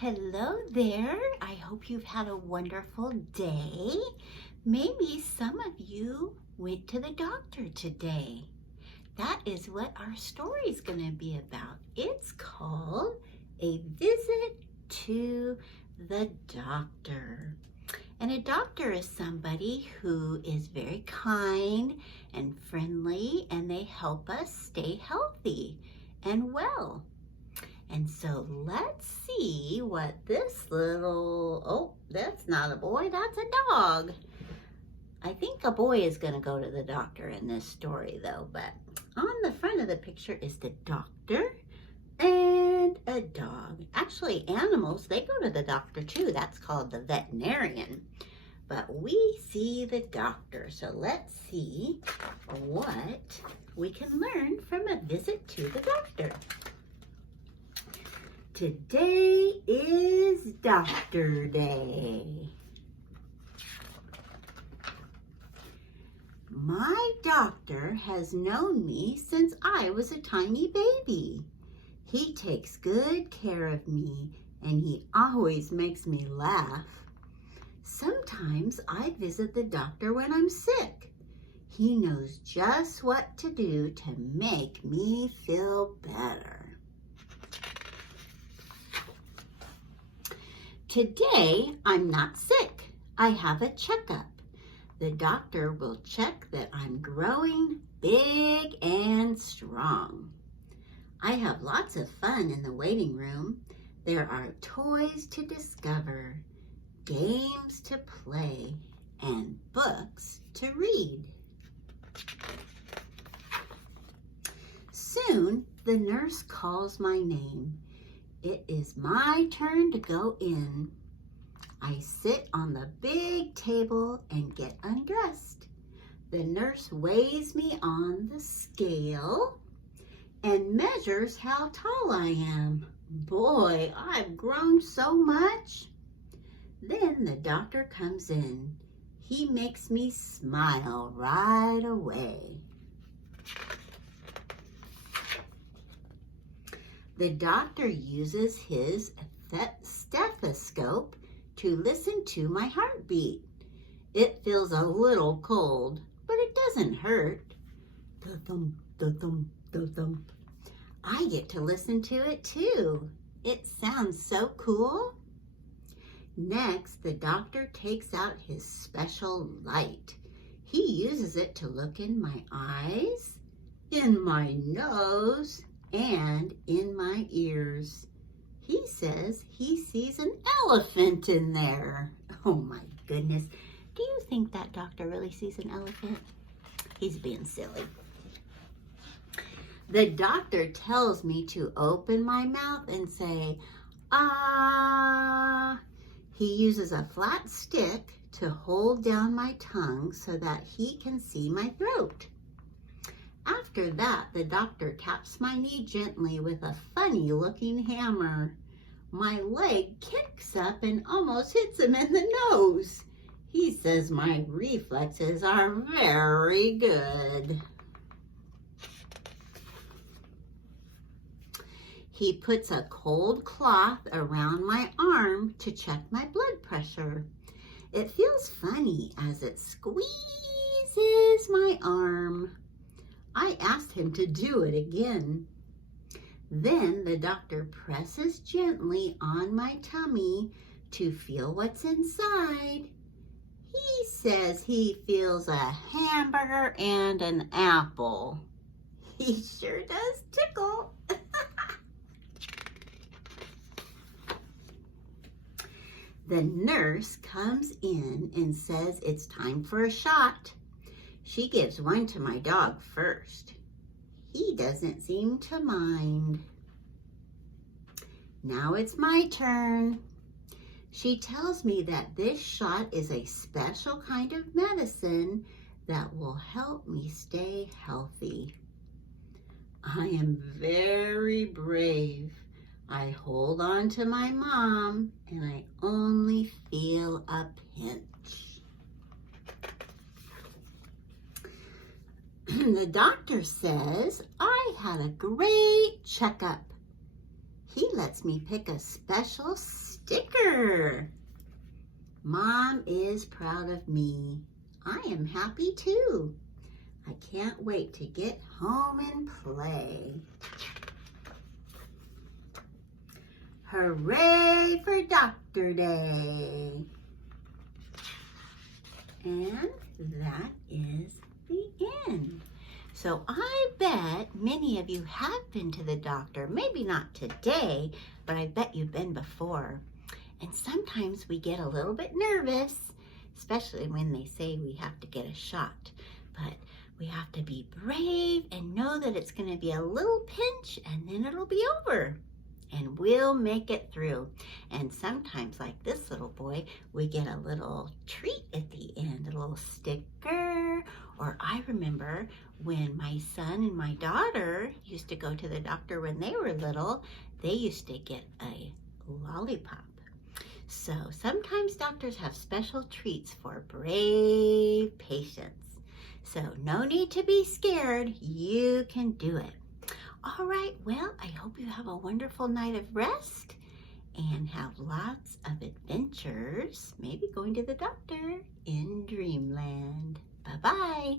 Hello there. I hope you've had a wonderful day. Maybe some of you went to the doctor today. That is what our story is going to be about. It's called A Visit to the Doctor. And a doctor is somebody who is very kind and friendly, and they help us stay healthy and well. And so let's see what this that's not a boy, that's a dog. I think a boy is going to go to the doctor in this story though, but on the front of the picture is the doctor and a dog. Actually, animals, they go to the doctor too. That's called the veterinarian. But we see the doctor, so let's see what we can learn from a visit to the doctor. Today is Doctor Day. My doctor has known me since I was a tiny baby. He takes good care of me, and he always makes me laugh. Sometimes I visit the doctor when I'm sick. He knows just what to do to make me feel better. Today, I'm not sick. I have a checkup. The doctor will check that I'm growing big and strong. I have lots of fun in the waiting room. There are toys to discover, games to play, and books to read. Soon, the nurse calls my name. It is my turn to go in. I sit on the big table and get undressed. The nurse weighs me on the scale and measures how tall I am. Boy, I've grown so much. Then the doctor comes in. He makes me smile right away. The doctor uses his stethoscope to listen to my heartbeat. It feels a little cold, but it doesn't hurt. Da-thump, da-thump, da-thump. I get to listen to it too. It sounds so cool. Next, the doctor takes out his special light. He uses it to look in my eyes, in my nose, and in my ears. He says he sees an elephant in there. Oh my goodness. Do you think that doctor really sees an elephant? He's being silly. The doctor tells me to open my mouth and say, ah. He uses a flat stick to hold down my tongue so that he can see my throat. After that, the doctor taps my knee gently with a funny-looking hammer. My leg kicks up and almost hits him in the nose. He says my reflexes are very good. He puts a cold cloth around my arm to check my blood pressure. It feels funny as it squeezes my arm. I asked him to do it again. Then the doctor presses gently on my tummy to feel what's inside. He says he feels a hamburger and an apple. He sure does tickle. The nurse comes in and says it's time for a shot. She gives one to my dog first. He doesn't seem to mind. Now it's my turn. She tells me that this shot is a special kind of medicine that will help me stay healthy. I am very brave. I hold on to my mom and I only feel a pinch. The doctor says I had a great checkup. He lets me pick a special sticker. Mom is proud of me. I am happy too. I can't wait to get home and play. Hooray for Doctor Day. And that is the end. So I bet many of you have been to the doctor. Maybe not today, but I bet you've been before. And sometimes we get a little bit nervous, especially when they say we have to get a shot. But we have to be brave and know that it's going to be a little pinch and then it'll be over. And we'll make it through. And sometimes, like this little boy, we get a little treat at the end, a little sticker. Or I remember when my son and my daughter used to go to the doctor when they were little, they used to get a lollipop. So sometimes doctors have special treats for brave patients. So no need to be scared. You can do it. All right, well, I hope you have a wonderful night of rest and have lots of adventures, maybe going to the doctor in Dreamland. Bye-bye.